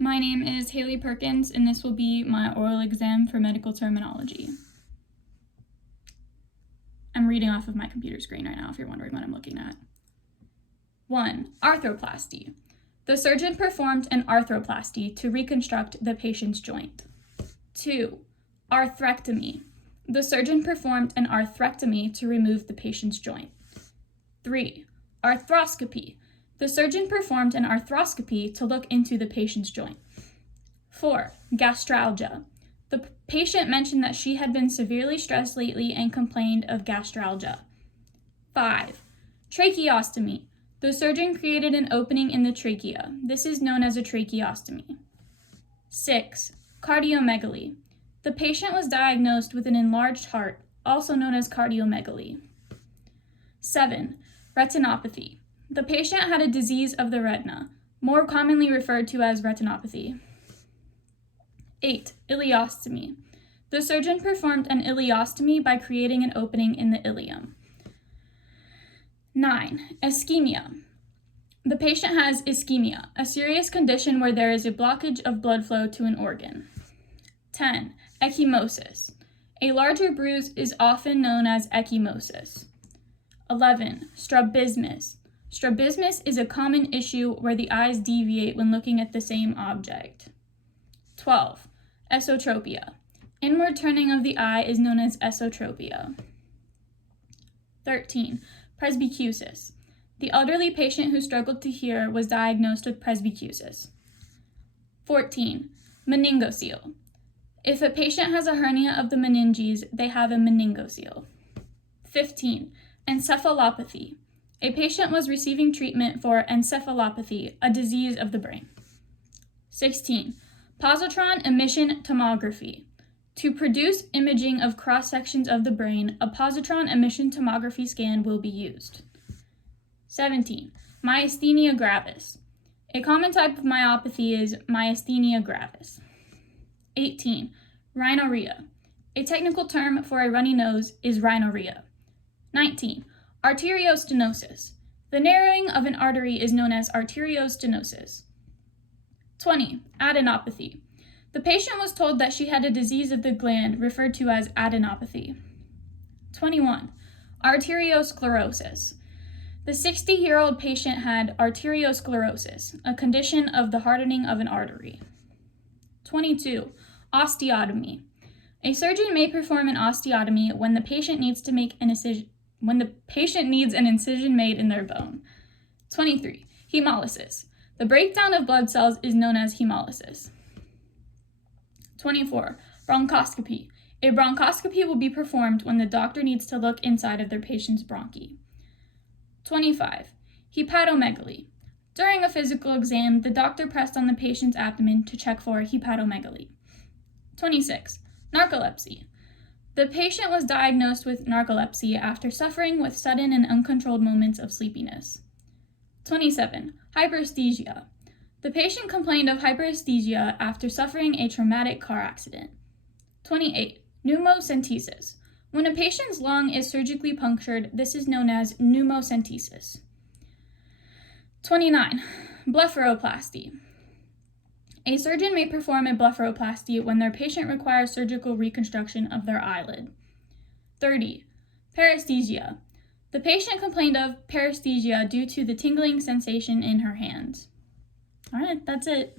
My name is Haley Perkins, and this will be my oral exam for medical terminology. I'm reading off of my computer screen right now if you're wondering what I'm looking at. 1. Arthroplasty. The surgeon performed an arthroplasty to reconstruct the patient's joint. 2. Arthrectomy. The surgeon performed an arthrectomy to remove the patient's joint. 3. Arthroscopy. The surgeon performed an arthroscopy to look into the patient's joint. 4. Gastralgia. The patient mentioned that she had been severely stressed lately and complained of gastralgia. 5. Tracheostomy. The surgeon created an opening in the trachea. This is known as a tracheostomy. 6. Cardiomegaly. The patient was diagnosed with an enlarged heart, also known as cardiomegaly. 7. Retinopathy. The patient had a disease of the retina, more commonly referred to as retinopathy. 8. Ileostomy. The surgeon performed an ileostomy by creating an opening in the ileum. 9. Ischemia. The patient has ischemia, a serious condition where there is a blockage of blood flow to an organ. 10. Ecchymosis. A larger bruise is often known as ecchymosis. 11. Strabismus. Strabismus is a common issue where the eyes deviate when looking at the same object. 12. Esotropia. Inward turning of the eye is known as esotropia. 13. Presbycusis. The elderly patient who struggled to hear was diagnosed with presbycusis. 14. Meningocele. If a patient has a hernia of the meninges, they have a meningocele. 15. Encephalopathy. A patient was receiving treatment for encephalopathy, a disease of the brain. 16. Positron emission tomography. To produce imaging of cross-sections of the brain, a positron emission tomography scan will be used. 17. Myasthenia gravis. A common type of myopathy is myasthenia gravis. 18. Rhinorrhea. A technical term for a runny nose is rhinorrhea. 19. Arteriostenosis. The narrowing of an artery is known as arteriostenosis. 20. Adenopathy. The patient was told that she had a disease of the gland referred to as adenopathy. 21. Arteriosclerosis. The 60-year-old patient had arteriosclerosis, a condition of the hardening of an artery. 22. Osteotomy. A surgeon may perform an osteotomy when the patient needs to make an incision made in their bone. 23. Hemolysis. The breakdown of blood cells is known as hemolysis. 24. Bronchoscopy. A bronchoscopy will be performed when the doctor needs to look inside of their patient's bronchi. 25. Hepatomegaly. During a physical exam, the doctor pressed on the patient's abdomen to check for hepatomegaly. 26. Narcolepsy. The patient was diagnosed with narcolepsy after suffering with sudden and uncontrolled moments of sleepiness. 27. Hyperesthesia. The patient complained of hyperesthesia after suffering a traumatic car accident. 28. Pneumocentesis. When a patient's lung is surgically punctured, this is known as pneumocentesis. 29. Blepharoplasty. A surgeon may perform a blepharoplasty when their patient requires surgical reconstruction of their eyelid. 30. Paresthesia. The patient complained of paresthesia due to the tingling sensation in her hands. All right, that's it.